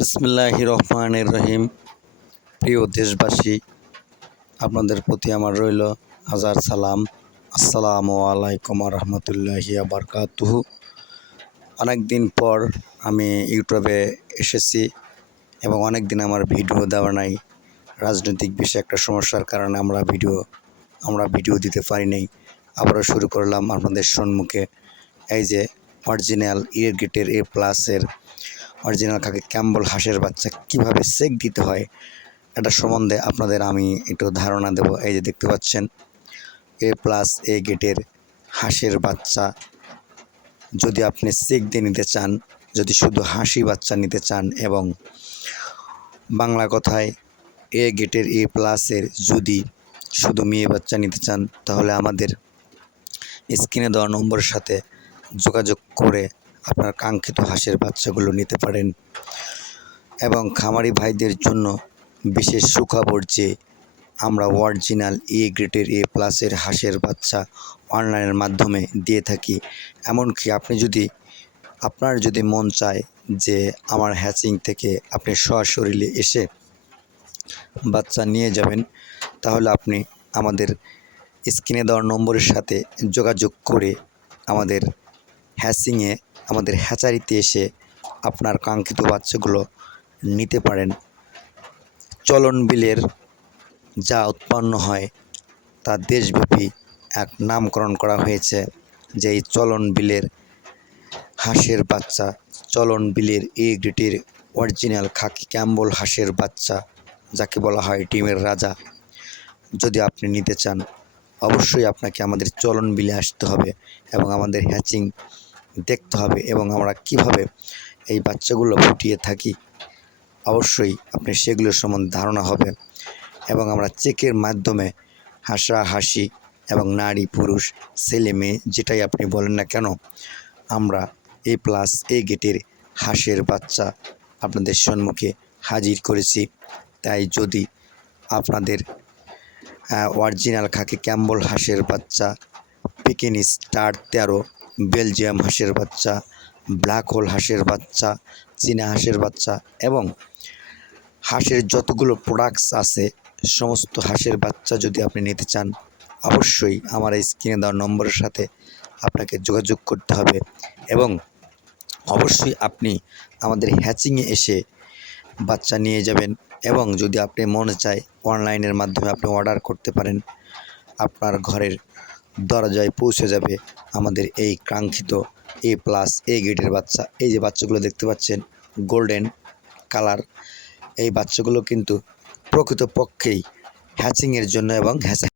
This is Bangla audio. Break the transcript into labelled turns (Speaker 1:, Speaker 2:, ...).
Speaker 1: বিসমিল্লাহ রহমানের রহিম। প্রিয় দেশবাসী, আপনাদের প্রতি আমার রইল হাজার সালাম। আসসালামু আলাইকুম রহমতুল্লাহি বারকাতুহু। অনেক দিন পর আমি ইউটিউবে এসেছি এবং অনেক দিন আমার ভিডিও দেওয়া নাই। রাজনৈতিক বিষয়ে একটা সমস্যার কারণে আমরা ভিডিও আমরা ভিডিও দিতে পারি নাই। আবারও শুরু করলাম আপনাদের সম্মুখে। এই যে অরিজিনাল ইয়ের গেটের এ প্লাসের অরিজিনাল কাকে ক্যাম্বল হাঁসের বাচ্চা কীভাবে সেক দিতে হয়, এটা সম্বন্ধে আপনাদের আমি একটু ধারণা দেব। এই যে দেখতে পাচ্ছেন, এ প্লাস এ গেটের হাঁসের বাচ্চা। যদি আপনি সেক দিয়ে নিতে চান, যদি শুধু হাসি বাচ্চা নিতে চান এবং বাংলা কথায় এ গেটের এ প্লাসের যদি শুধু মেয়ে বাচ্চা নিতে চান, তাহলে আমাদের স্ক্রিনে দেওয়া নম্বরের সাথে যোগাযোগ করে আপনার কাঙ্ক্ষিত হাঁসের বাচ্চাগুলো নিতে পারেন এবং খামারি ভাইদের জন্য বিশেষ সুখবর যে আমরা অরিজিনাল এ গ্রেডের এ প্লাসের হাঁসের বাচ্চা অনলাইনের মাধ্যমে দিয়ে থাকি। এমনকি আপনি যদি, আপনার যদি মন চায় যে আমার হ্যাচিং থেকে আপনি সশরীরে এসে বাচ্চা নিয়ে যাবেন, তাহলে আপনি আমাদের স্ক্রিনে দেওয়ার নম্বরের সাথে যোগাযোগ করে আমাদের হ্যাচিংয়ে আমাদের হ্যাচারিতে এসে আপনার কাঙ্ক্ষিত বাচ্চাগুলো নিতে পারেন। চলন বিলের যা উৎপন্ন হয় তা দেশব্যাপী এক নামকরণ করা হয়েছে যে এই চলন বিলের হাঁসের বাচ্চা, চলন বিলের এ গ্রেটের অরিজিনাল খাকি ক্যাম্বল হাঁসের বাচ্চা, যাকে বলা হয় ডিমের রাজা। যদি আপনি নিতে চান, অবশ্যই আপনাকে আমাদের চলন বিলে আসতে হবে এবং আমাদের হ্যাচিং দেখতে হবে এবং আমরা কীভাবে এই বাচ্চাগুলো ফুটিয়ে থাকি, অবশ্যই আপনি সেগুলোর সম্বন্ধে ধারণা হবে এবং আমরা চেকের মাধ্যমে হাসা, হাসি এবং নারী, পুরুষ, ছেলে, মেয়ে যেটাই আপনি বলেন না কেন, আমরা এ প্লাস এ গেটের হাঁসের বাচ্চা আপনাদের সম্মুখে হাজির করেছি। তাই যদি আপনাদের অরিজিনাল খাকি ক্যাম্বল হাঁসের বাচ্চা পিকিন স্টার তেরো বেলজিয়াম হাঁসের বাচ্চা, ব্ল্যাক হোল হাঁসের বাচ্চা, চীনা হাঁসের বাচ্চা এবং হাঁসের যতগুলো প্রোডাক্টস আছে, সমস্ত হাঁসের বাচ্চা যদি আপনি নিতে চান, অবশ্যই আমার এই স্ক্রিনে দেওয়া নম্বরের সাথে আপনাকে যোগাযোগ করতে হবে এবং অবশ্যই আপনি আমাদের হ্যাচিংয়ে এসে বাচ্চা নিয়ে যাবেন এবং যদি আপনি মনে চায় অনলাইনের মাধ্যমে আপনি অর্ডার করতে পারেন, আপনার ঘরের দরজায় পৌঁছে যাবে আমাদের এই কাঙ্ক্ষিত এ প্লাস এ গ্রেডের বাচ্চা। এই যে বাচ্চাগুলো দেখতে পাচ্ছেন গোল্ডেন কালার এই বাচ্চাগুলো কিন্তু প্রকৃতপক্ষেই হ্যাচিংয়ের জন্য এবং হ্যাচা